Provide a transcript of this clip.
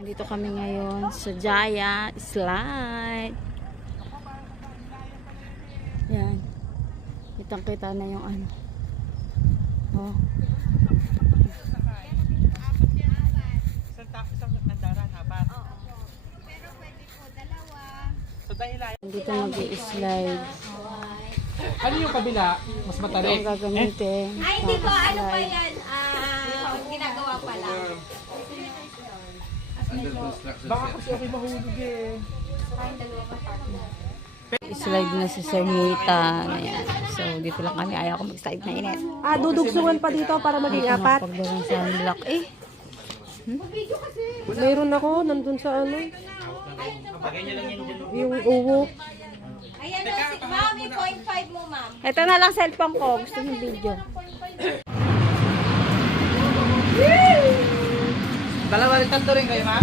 Dito kami ngayon sa Jaya Slide. Yan. Kitang-kita na yung ano. Oh. Isang nandaran, apat. Pero pwede po dalawa. So dahil ay... Dito mag-i-slide. Ano yung kabila? Mas Ito matarik. ang gagamitin. Ay, hindi po. Ano pa Slide. yan? Ginagawa pa lang. Baka kasi okay mahulog eh. I-slide na si Sir Mita. Ayan. So, dito lang kami. Ayaw ko mag-slide na init. Dudugsungan pa dito para maging apat. Pagdalang sa block. Eh, Mayroon ako, nandun sa ano, yung uwo. Ayan o, ma'am, yung 0.5 mo, ma'am. ito na lang cellphone ko. Gusto yung video. Dalawa rin, tatlo rin kayo, ma'am?